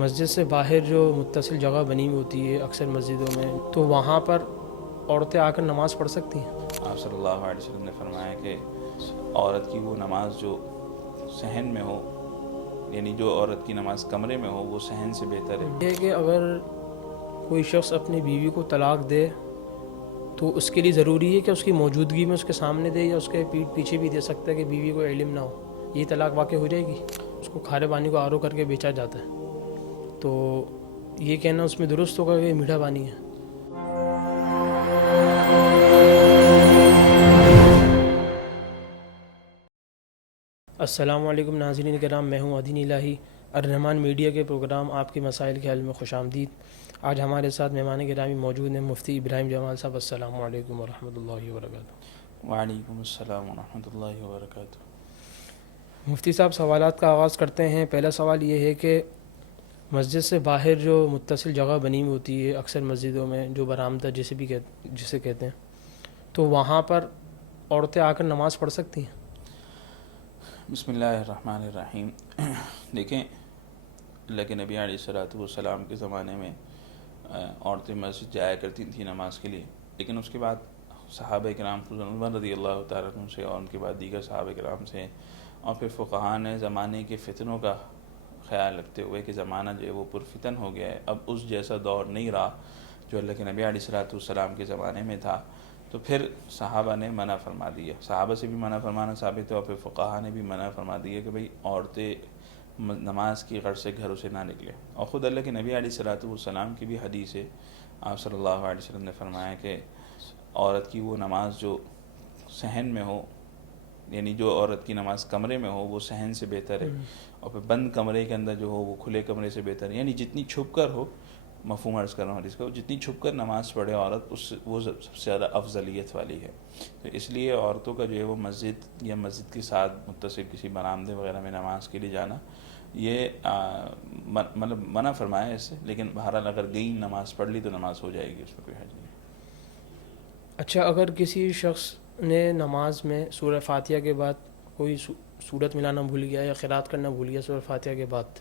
مسجد سے باہر جو متصل جگہ بنی ہوئی ہوتی ہے اکثر مسجدوں میں، تو وہاں پر عورتیں آ کر نماز پڑھ سکتی ہیں؟ آپ صلی اللہ علیہ وسلم نے فرمایا کہ عورت کی وہ نماز جو صحن میں ہو، یعنی جو عورت کی نماز کمرے میں ہو وہ صحن سے بہتر ہے۔ یہ کہ اگر کوئی شخص اپنی بیوی کو طلاق دے تو اس کے لیے ضروری ہے کہ اس کی موجودگی میں اس کے سامنے دے، یا اس کے پیٹھ پیچھے بھی دے سکتا ہے کہ بیوی کو علم نہ ہو؟ یہ طلاق واقع ہو جائے گی؟ اس کو کھارے پانی کو آر او کر کے بیچا جاتا ہے، تو یہ کہنا اس میں درست ہوگا کہ یہ میٹھا پانی ہے؟ السلام علیکم ناظرین کرام، میں ہوں عدین الہی، الرحمان میڈیا کے پروگرام آپ کے مسائل کے حل میں خوش آمدید۔ آج ہمارے ساتھ مہمان گرامی موجود ہیں مفتی ابراہیم جمال صاحب۔ السلام علیکم ورحمۃ اللہ وبرکاتہ۔ وعلیکم السلام ورحمۃ اللہ وبرکاتہ۔ مفتی صاحب، سوالات کا آغاز کرتے ہیں۔ پہلا سوال یہ ہے کہ مسجد سے باہر جو متصل جگہ بنی ہوئی ہوتی ہے اکثر مسجدوں میں، جو برآمدہ جسے کہتے ہیں، تو وہاں پر عورتیں آ کر نماز پڑھ سکتی ہیں؟ بسم اللہ الرحمن الرحیم۔ دیکھیں، اللہ کے نبی علیہ الصلوۃ والسلام کے زمانے میں عورتیں مسجد جایا کرتی تھیں نماز کے لیے، لیکن اس کے بعد صحابہ کرام خصوصاً عمر رضی اللہ تعالیٰ عنہ سے اور ان کے بعد دیگر صحابہ کرام سے اور پھر فقہاء نے زمانے کے فتنوں کا خیال رکھتے ہوئے کہ زمانہ جو ہے وہ پرفتن ہو گیا ہے، اب اس جیسا دور نہیں رہا جو اللہ کے نبی علیہ الصلوۃ والسلام کے زمانے میں تھا، تو پھر صحابہ نے منع فرما دیا، صحابہ سے بھی منع فرمانا ثابت ہے اور پھر فقہاء نے بھی منع فرما دیا کہ بھئی عورتیں نماز کی غرض سے گھروں سے نہ نکلیں۔ اور خود اللہ کے نبی علیہ الصلوۃ والسلام کی بھی حدیث ہے، آپ صلی اللہ علیہ وسلم نے فرمایا کہ عورت کی وہ نماز جو صحن میں ہو، یعنی جو عورت کی نماز کمرے میں ہو وہ صحن سے بہتر ہے، اور پھر بند کمرے کے اندر جو ہو وہ کھلے کمرے سے بہتر ہے، یعنی جتنی چھپ کر ہو، مفہوم عرض کر رہا ہوں حدیث کا، جتنی چھپ کر نماز پڑھے عورت وہ سب سے زیادہ افضلیت والی ہے۔ تو اس لیے عورتوں کا جو ہے وہ مسجد یا مسجد کے ساتھ متصل کسی برآمدے وغیرہ میں نماز کے لیے جانا، یہ مطلب منع فرمایا اس سے، لیکن بہرحال اگر گئی نماز پڑھ لی تو نماز ہو جائے گی، اس میں کوئی حرج نہیں۔ اچھا، اگر کسی شخص نے نماز میں سورہ فاتحہ کے بعد کوئی سورت ملانا بھول گیا یا قرات کرنا بھول گیا سورہ فاتحہ کے بعد،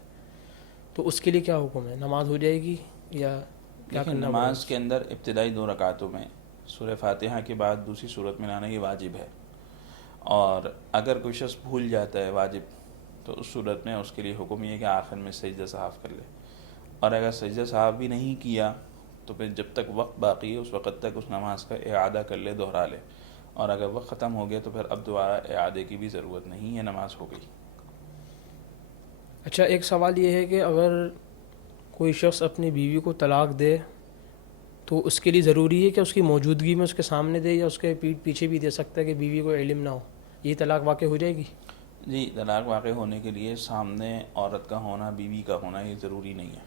تو اس کے لیے کیا حکم ہے؟ نماز ہو جائے گی یا کیا لیکن کرنا پڑے گا؟ نماز کے اندر ابتدائی 2 رکعتوں میں سورہ فاتحہ کے بعد دوسری سورت ملانا یہ واجب ہے، اور اگر کوئی شخص بھول جاتا ہے واجب تو اس صورت میں اس کے لیے حکم یہ ہے کہ آخر میں سجدہ صاحب کر لے، اور اگر سجدہ صاحب بھی نہیں کیا تو پھر جب تک وقت باقی ہے اس وقت تک اس نماز کا اعادہ کر لے، دہرا لے، اور اگر وقت ختم ہو گیا تو پھر اب دوبارہ اعادے کی بھی ضرورت نہیں ہے، نماز ہو گئی۔ اچھا، ایک سوال یہ ہے کہ اگر کوئی شخص اپنی بیوی کو طلاق دے تو اس کے لیے ضروری ہے کہ اس کی موجودگی میں اس کے سامنے دے، یا اس کے پیٹھ پیچھے بھی دے سکتا ہے کہ بیوی کو علم نہ ہو؟ یہ طلاق واقع ہو جائے گی؟ جی، طلاق واقع ہونے کے لیے سامنے عورت کا ہونا، بیوی کا ہونا یہ ضروری نہیں ہے،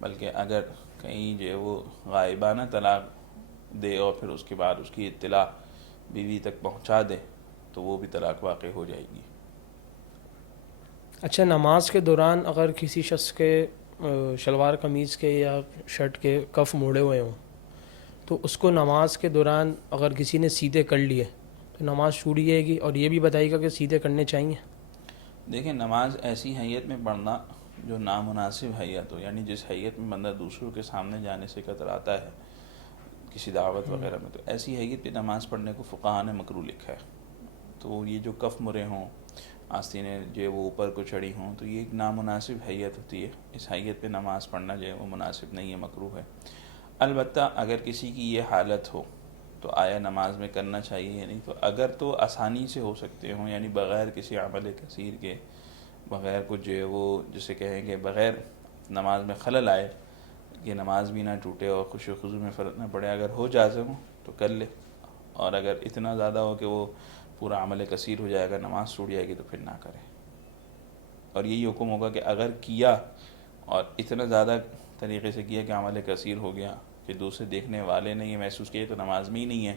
بلکہ اگر کہیں جو ہے وہ غائبانہ طلاق دے اور پھر اس کے بعد اس کی اطلاع بیوی تک پہنچا دے تو وہ بھی طلاق واقع ہو جائے گی۔ اچھا، نماز کے دوران اگر کسی شخص کے شلوار قمیض کے یا شرٹ کے کف موڑے ہوئے ہوں تو اس کو نماز کے دوران اگر کسی نے سیدھے کر لیے تو نماز چھوٹ جائے گی؟ اور یہ بھی بتائیے گا کہ سیدھے کرنے چاہیے؟ دیکھیں، نماز ایسی حیت میں پڑھنا جو نامناسب حیت ہو، یعنی جس حیت میں بندہ دوسروں کے سامنے جانے سے کتراتا ہے کسی دعوت وغیرہ میں، تو ایسی حیت پہ نماز پڑھنے کو فقہاء نے مکروہ لکھا ہے۔ تو یہ جو کف مرے ہوں، آستینیں جو ہے وہ اوپر کو چڑھی ہوں، تو یہ ایک نامناسب حیت ہوتی ہے، اس حیت پہ نماز پڑھنا جو ہے وہ مناسب نہیں ہے، مکروہ ہے۔ البتہ اگر کسی کی یہ حالت ہو تو آیا نماز میں کرنا چاہیے یا نہیں، تو اگر تو آسانی سے ہو سکتے ہوں، یعنی بغیر کسی عمل کثیر کے، بغیر کچھ جو ہے وہ جسے کہیں کہ بغیر نماز میں خلل آئے کہ نماز بھی نہ ٹوٹے اور خشوع و خضوع میں فرق نہ پڑے، اگر ہو جازم ہو تو کر لے، اور اگر اتنا زیادہ ہو کہ وہ پورا عمل کثیر ہو جائے گا، نماز ٹوٹ جائے گی، تو پھر نہ کرے۔ اور یہی حکم ہوگا کہ اگر کیا اور اتنا زیادہ طریقے سے کیا کہ عمل کثیر ہو گیا کہ دوسرے دیکھنے والے نے یہ محسوس کیا تو نماز میں ہی نہیں ہے،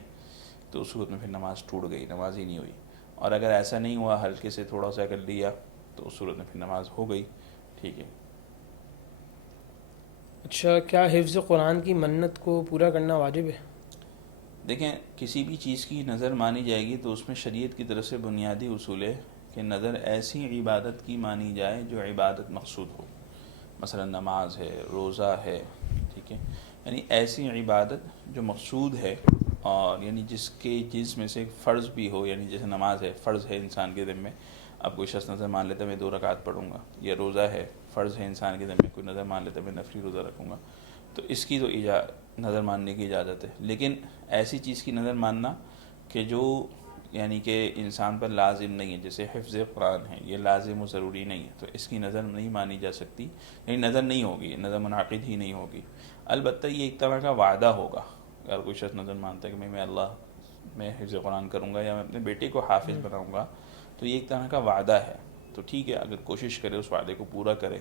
تو اس صورت میں پھر نماز ٹوٹ گئی، نماز ہی نہیں ہوئی۔ اور اگر ایسا نہیں ہوا، ہلکے سے تھوڑا سا کر لیا، تو اس صورت میں پھر نماز ہو گئی، ٹھیک ہے۔ اچھا، کیا حفظ قرآن کی منت کو پورا کرنا واجب ہے؟ دیکھیں، کسی بھی چیز کی نظر مانی جائے گی تو اس میں شریعت کی طرف سے بنیادی اصول ہے کہ نظر ایسی عبادت کی مانی جائے جو عبادت مقصود ہو۔ مثلا نماز ہے، روزہ ہے، ٹھیک ہے، یعنی ایسی عبادت جو مقصود ہے اور یعنی جس میں سے ایک فرض بھی ہو، یعنی جیسے نماز ہے فرض ہے انسان کے ذمے، اب کوئی شخص نظر مان لیتا ہے میں 2 رکعت پڑھوں گا، یا روزہ ہے فرض ہے انسان کے ذمے، کوئی نظر مان لیتا ہے میں نفلی روزہ رکھوں گا، تو اس کی تو نظر ماننے کی اجازت ہے. لیکن ایسی چیز کی نظر ماننا کہ جو یعنی کہ انسان پر لازم نہیں ہے، جیسے حفظ قرآن ہے، یہ لازم و ضروری نہیں ہے، تو اس کی نظر نہیں مانی جا سکتی، یعنی نظر نہیں ہوگی، نظر منعقد ہی نہیں ہوگی. البتہ یہ ایک طرح کا وعدہ ہوگا. اگر کوئی شخص نظر مانتا ہے کہ میں حفظ قرآن کروں گا یا میں اپنے بیٹے کو حافظ بناؤں گا، تو یہ ایک طرح کا وعدہ ہے. تو ٹھیک ہے، اگر کوشش کرے اس وعدے کو پورا کرے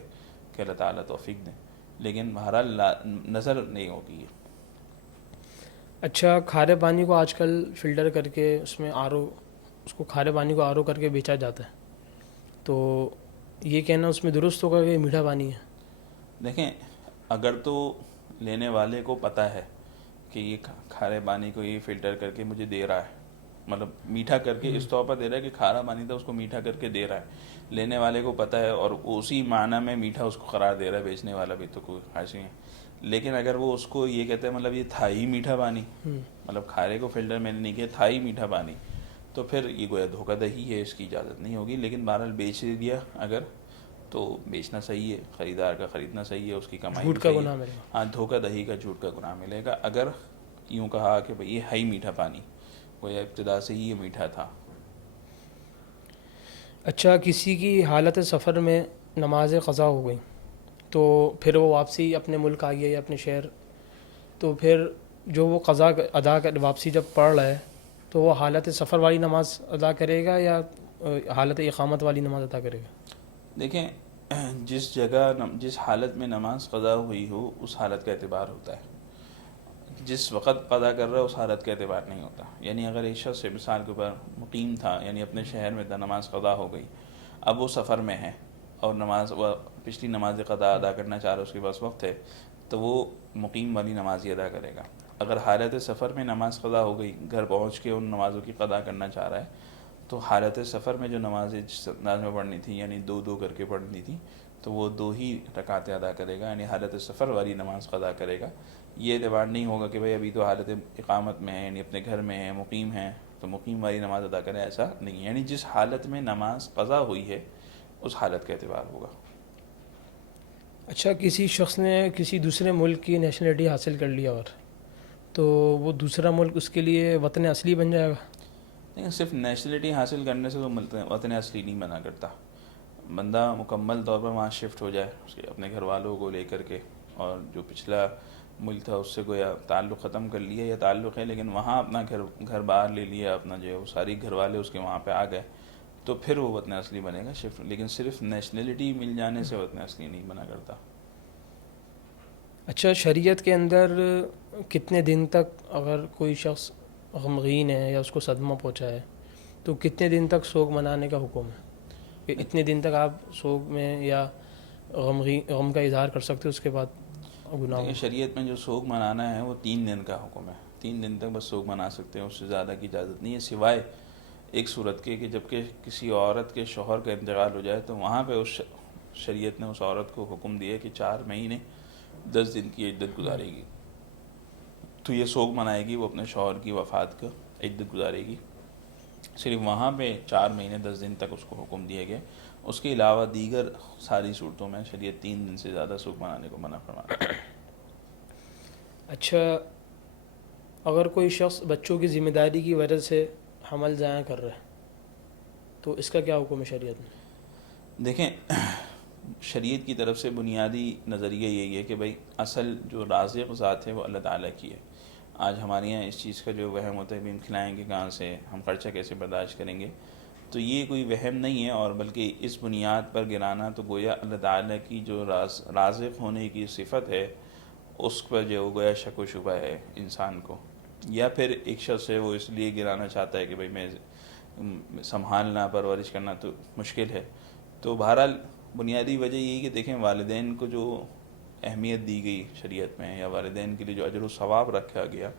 کہ اللہ تعالیٰ توفیق دیں، لیکن بہرحال نظر نہیں ہوگی. اچھا، کھارے پانی کو آج کل فلٹر کر کے اس میں اس کو کھارے پانی کو کر کے بیچا جاتا ہے، تو یہ کہنا اس میں درست ہوگا کہ یہ میٹھا پانی ہے؟ دیکھیں، اگر تو لینے والے کو پتہ ہے کہ یہ کھارے پانی کو یہ فلٹر کر کے مجھے دے رہا ہے، مطلب میٹھا کر کے اس طور پر دے رہا ہے کہ کھارا پانی تھا اس کو میٹھا کر کے دے رہا ہے، لینے والے کو پتہ ہے اور اسی معنی میں میٹھا اس کو قرار دے رہا ہے بیچنے والا بھی، تو کوئی خاص نہیں ہے. لیکن اگر وہ اس کو یہ کہتا ہے مطلب یہ تھا ہی میٹھا پانی، مطلب کھارے کو فلٹر میں نے نہیں کیا، تھا ہی میٹھا پانی، تو پھر یہ گویا دھوکہ دہی ہے، اس کی اجازت نہیں ہوگی. لیکن بہرحال بیچ دیا اگر، تو بیچنا صحیح ہے، خریدار کا خریدنا صحیح ہے، اس کی کمائی جھوٹ بھی کا صحیح گناہ ہے. ملے گا. ہاں، دھوکہ دہی کا، جھوٹ کا گناہ ملے گا اگر یوں کہا کہ بھئی یہ ہے ہی میٹھا پانی، گویا ابتدا سے ہی یہ میٹھا تھا. اچھا، کسی کی حالت سفر میں نماز قضا ہو گئی تو پھر وہ واپسی اپنے ملک آ گیا یا اپنے شہر، تو پھر جو وہ قضا ادا کر واپسی جب پڑھ رہا ہے تو وہ حالت سفر والی نماز ادا کرے گا یا حالت اقامت والی نماز ادا کرے گا؟ دیکھیں، جس جگہ جس حالت میں نماز قضا ہوئی ہو اس حالت کا اعتبار ہوتا ہے، جس وقت قضا کر رہا ہے اس حالت کا اعتبار نہیں ہوتا. یعنی اگر ایک شخص مثال کے اوپر مقیم تھا، یعنی اپنے شہر میں نماز قضا ہو گئی، اب وہ سفر میں ہے اور پچھلی نماز قضا ادا کرنا چاہ رہا ہے، اس کے پاس وقت ہے، تو وہ مقیم والی نماز ہی ادا کرے گا. اگر حالت سفر میں نماز قضا ہو گئی، گھر پہنچ کے ان نمازوں کی قضا کرنا چاہ رہا ہے، تو حالت سفر میں جو نمازیں جس انداز میں پڑھنی تھی، یعنی 2 کر کے پڑھنی تھی، تو وہ 2 ہی رکعتیں ادا کرے گا، یعنی حالت سفر والی نماز قضا کرے گا. یہ اعتبار نہیں ہوگا کہ بھئی ابھی تو حالت اقامت میں ہے، یعنی اپنے گھر میں ہے، مقیم ہے، تو مقیم والی نماز ادا کرے، ایسا نہیں ہے. یعنی جس حالت میں نماز قضا ہوئی ہے اس حالت کا اعتبار ہوگا. اچھا، کسی شخص نے کسی دوسرے ملک کی نیشنلٹی حاصل کر لیا اور تو وہ دوسرا ملک اس کے لیے وطن اصلی بن جائے گا؟ لیکن صرف نیشنلٹی حاصل کرنے سے تو وطن اصلی نہیں بنا کرتا. بندہ مکمل طور پر وہاں شفٹ ہو جائے اس کے اپنے گھر والوں کو لے کر کے، اور جو پچھلا ملک تھا اس سے گویا تعلق ختم کر لیا، یا تعلق ہے لیکن وہاں اپنا گھر باہر لے لیا، اپنا جو ہے وہ ساری گھر والے اس کے وہاں پہ آ گئے، تو پھر وہ وطن اصلی بنے گا شفٹ. لیکن صرف نیشنلٹی مل جانے سے وطن اصلی نہیں بنا کرتا. اچھا، شریعت کے اندر کتنے دن تک اگر کوئی شخص غمگین ہے یا اس کو صدمہ پہنچا ہے تو کتنے دن تک سوگ منانے کا حکم ہے کہ اتنے دن تک آپ سوگ میں یا غم کا اظہار کر سکتے اس کے بعد گناہ دیکھیں، شریعت میں جو سوگ منانا ہے وہ 3 دن کا حکم ہے. 3 دن تک بس سوگ منا سکتے ہیں، اس سے زیادہ کی اجازت نہیں ہے، سوائے ایک صورت کے کہ جب کہ کسی عورت کے شوہر کا انتقال ہو جائے، تو وہاں پہ شریعت نے اس عورت کو حکم دیا کہ 4 مہینے 10 دن کی عدت گزارے گی. تو یہ سوگ منائے گی، وہ اپنے شوہر کی وفات کا عدت گزارے گی. صرف وہاں پہ 4 مہینے 10 دن تک اس کو حکم دیا گیا. اس کے علاوہ دیگر ساری صورتوں میں شریعت 3 دن سے زیادہ سوگ منانے کو منع فرماتا ہے. اچھا، اگر کوئی شخص بچوں کی ذمہ داری کی وجہ سے حمل ضائع کر رہا ہے تو اس کا کیا حکم ہے شریعت میں؟ دیکھیں، شریعت کی طرف سے بنیادی نظریہ یہی ہے کہ بھئی اصل جو رازق ذات ہے وہ اللہ تعالیٰ کی ہے. آج ہمارے یہاں اس چیز کا جو وہم ہوتا ہے کہ ہم کھلائیں گے کہاں سے، ہم خرچہ کیسے برداشت کریں گے، تو یہ کوئی وہم نہیں ہے، اور بلکہ اس بنیاد پر گرانا تو گویا اللہ تعالیٰ کی جو رازق ہونے کی صفت ہے اس پر جو گویا شک و شبہ ہے انسان کو. یا پھر ایک شخص ہے وہ اس لیے گرانا چاہتا ہے کہ بھئی میں سنبھالنا پرورش کرنا تو مشکل ہے. تو بہرحال بنیادی وجہ یہی کہ دیکھیں، والدین کو جو اہمیت دی گئی شریعت میں، یا والدین کے لیے جو اجر و ثواب رکھا گیا،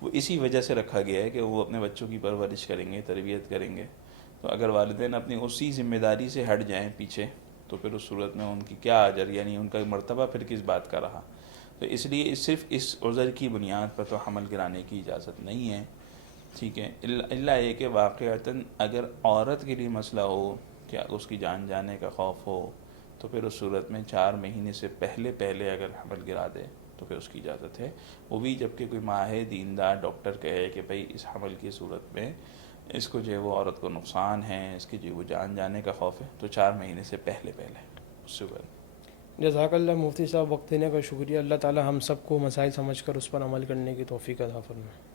وہ اسی وجہ سے رکھا گیا ہے کہ وہ اپنے بچوں کی پرورش کریں گے، تربیت کریں گے. تو اگر والدین اپنی اسی ذمہ داری سے ہٹ جائیں پیچھے، تو پھر اس صورت میں ان کی کیا اجر، یعنی ان کا مرتبہ پھر کس بات کا رہا. تو اس لیے صرف اس عذر کی بنیاد پر تو حمل گرانے کی اجازت نہیں ہے. ٹھیک ہے، اللہ یہ کہ واقعتاً اگر عورت کے لیے مسئلہ ہو کہ اس کی جان جانے کا خوف ہو تو پھر اس صورت میں 4 مہینے سے پہلے اگر حمل گرا دے تو پھر اس کی اجازت ہے. وہ بھی جب کہ کوئی ماہر دیندار ڈاکٹر کہے کہ بھئی اس حمل کی صورت میں اس کو جو ہے وہ عورت کو نقصان ہے، اس کی جو وہ جان جانے کا خوف ہے، تو 4 مہینے سے پہلے اس سے پہلے. جزاک اللہ مفتی صاحب، وقت دینے کا شکریہ. اللہ تعالی ہم سب کو مسائل سمجھ کر اس پر عمل کرنے کی توفیق عطا فرمائے.